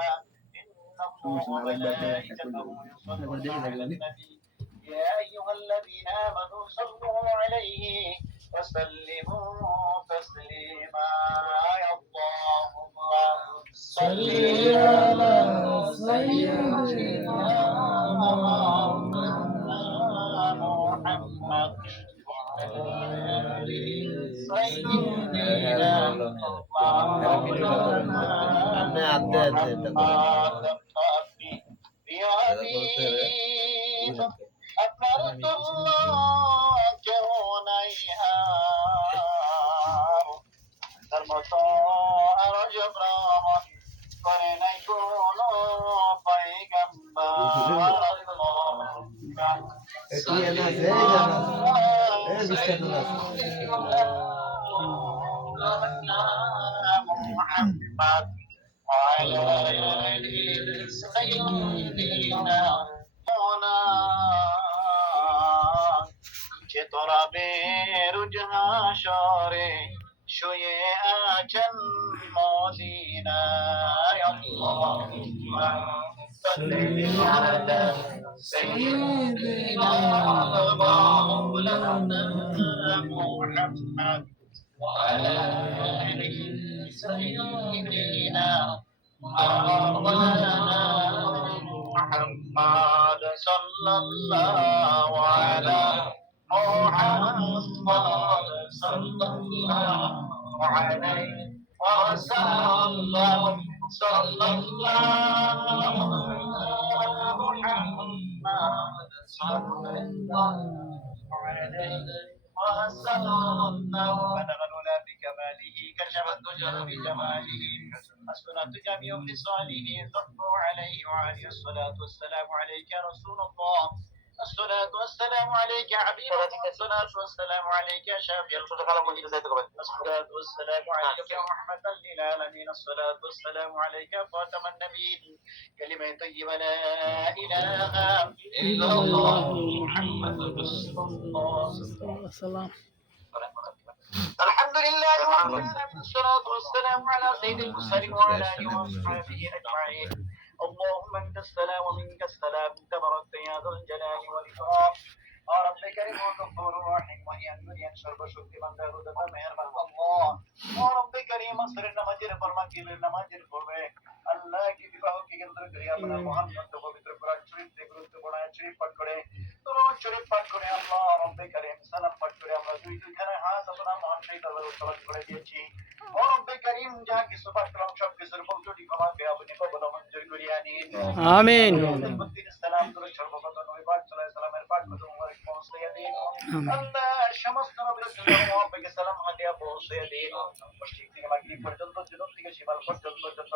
إن الله وملائكته يصلون على النبي يا أيها الذين آمنوا صلوا عليه وسلموا تسليما اللهم صل على سيدنا محمد سيدنا مولانا محمد بهذه أكبرت الله كونيها ধর্মত আরজ ব্রাহ্মণ করে নাই কোনো পয়গম্বর মুহাম্মদ وعلى آل سيدنا যে তোরা বেরুজহা শহরে শুয়ে আছেন মদিনায় আল্লাহুম্মা সাল্লি আলা সাইয়্যিদিনা মাওলানা মুহাম্মদ ওয়া আলা আলি সাইয়্যিদিনা মাওলানা মুহাম্মদ সাল্লাল্লাহু আলা محمد صلى الله عليه وسلم صلى الله محمد صلى الله عليه وسلم بلغ العلا بكماله كشف الدجى بجماله حسنت جميع خصاله صلوا عليه وعليه الصلاة والسلام عليك يا رسول الله الصلاة والسلام عليك يا حبيب الله الصلاة والسلام عليك يا شافي الصلاة والسلام عليك يا رحمة للعالمين الصلاة والسلام عليك يا خاتم النبيين كلمة طيبة لا إله إلا الله محمد رسول الله صلى الله عليه وسلم الحمد لله رب العالمين الصلاة والسلام على سيد المرسلين وعلى آله وصحبه أجمعين اللهم انت السلام ومنك السلام تبارك يا ذا الجلال والاكرام رب كريم وغفور رحيم وهي الدنيا شرب شكر من دار مهربان الله رب كريم اصر نماجر فرما كبير نماجر فرمه الله की विवाह के अंदर क्रिया बना मोहम्मद को पवित्र कुरान शरीफ से गुरुत्व बनाया शरीफ पढ़ करे तो शरीफ पढ़ करे अल्लाह रब करीम सलाम पढ़ करे আমরা দুই দুইখানে হাত अपना মহান সেই দরবার উত্তোলন করে দিয়েছি ও রব করিম যাহা কিছু পাকলাম সব কিছুর পবিত্রটি ক্ষমা করে আপনি কবুল মঞ্জুর করিয়া নিন আমিন সালাম করে সর্বপ্রথম নবী পাক সাল্লাল্লাহু আলাইহি সাল্লামের পাক মুবারক পৌঁছাইয়া দিন আল্লাহ সমস্ত নবীর মুহাব্বতে সালাম হাদিয়া পৌঁছাইয়া দিন মসজিদ থেকে মাগরিব পর্যন্ত জুনুব থেকে শিমাল পর্যন্ত যত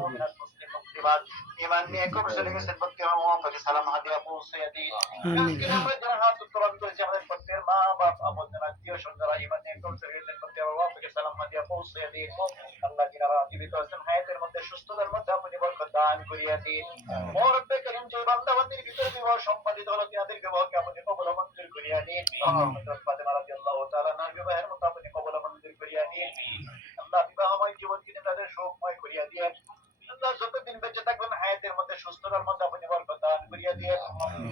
মুমিনাত মুসলিম মুসলিমাত ঈমান নিয়ে কবর চলে গেছেন প্রত্যেক মুহাব্বতে সালাম হাদিয়া পৌঁছাইয়া দিন আজকে আমরা যারা হাত উত্তোলন করেছি আমাদের প্রত্যেক মা বাপ আমাদের আত্মীয় স্বজনরা ঈমান নিয়ে কবর চলে গেছেন প্রত্যেক মুহাব্বতে সালাম হাদিয়া পৌঁছাইয়া দিন আল্লাহ যারা জীবিত আছেন হায়াতের মধ্যে সুস্থতার মধ্যে আপনি বরকত দান করিয়া দিন ও রব্বে করিম যে বান্দাবান্দির ভিতরে বিবাহ সম্পাদিত হলো তাদের বিবাহকে আপনি কবুল মঞ্জুর করিয়া নিন হযরত ফাতেমা রাদিয়াল্লাহু তাআলা নার বিবাহের মতো আপনি কবুল মঞ্জুর করিয়া নিন আল্লাহ বিবাহময় জীবনকে তাদের সুখময় করিয়া দিন আল্লাহ যতদিন বেঁচে থাকবেন হায়াতের মধ্যে সুস্থতার মধ্যে আপনি বরকত দান করিয়া দিন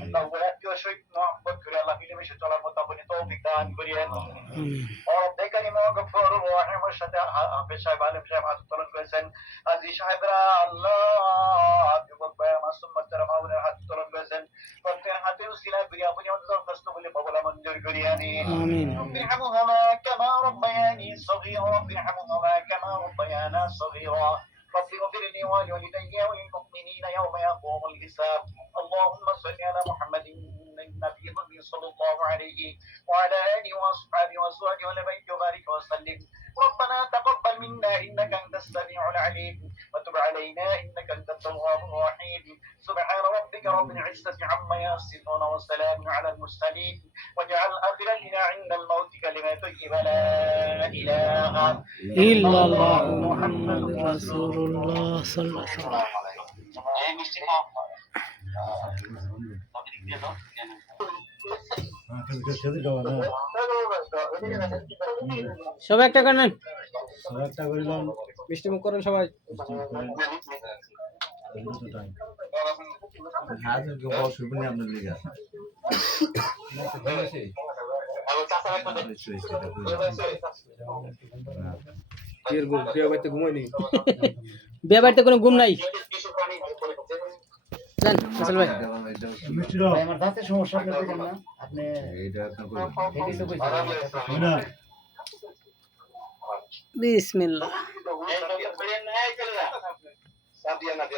আল্লাহ ওয়ালাদকে সহিত মহব্বত করে আল্লাহ মিলেমিশে চলার মতো আপনি তৌফিক দান করিয়া ও রব্বে করিম ও গফুর রহিমের সাথে হাফেজ সাহেব আলেম সাহেব হাত উত্তোলন করেছেন আজি সাহেবরা আল্লাহ যুবক ভাই মাসুম বাচ্চারা মাওলানা হাত উত্তোলন করেছেন প্রত্যেক হাতে উসিলা করি আপনি আমাদের দরখাস্ত বলে কবুল মঞ্জুর করিয়া নিন আমিন রব্বিরহামহুমা কামা রব্বায়ানি সগীরা রব্বিরহামহুমা কামা রব্বায়ানা সগীরা رب اغفر لي ولوالدي وللمؤمنين يوم يقوم الحساب اللهم صل على محمد النبي صلى الله عليه وعلى اله واصحابه وازواجه والبيت وبارك وسلم ربنا تقبل منا انك انت السميع العليم وتب علينا انك انت التواب الرحيم سبحان ربك رب العزه عما يصفون وسلام على المرسلين واجعل اخرتنا عند الموت كلمه طيبه لا اله الا الله محمد رسول الله صلى الله عليه وسلم সবাই একটা করেন মিষ্টি মুখ করেন সবাই বিয়ে বাড়িতে কোনো ঘুম নাই জান ফসল ভাই ভাই আমার দাঁতের সমস্যা আপনি বলবেন না আপনি ঠিকই তো কইছেন বিসমিল্লাহ Sabihan na dia,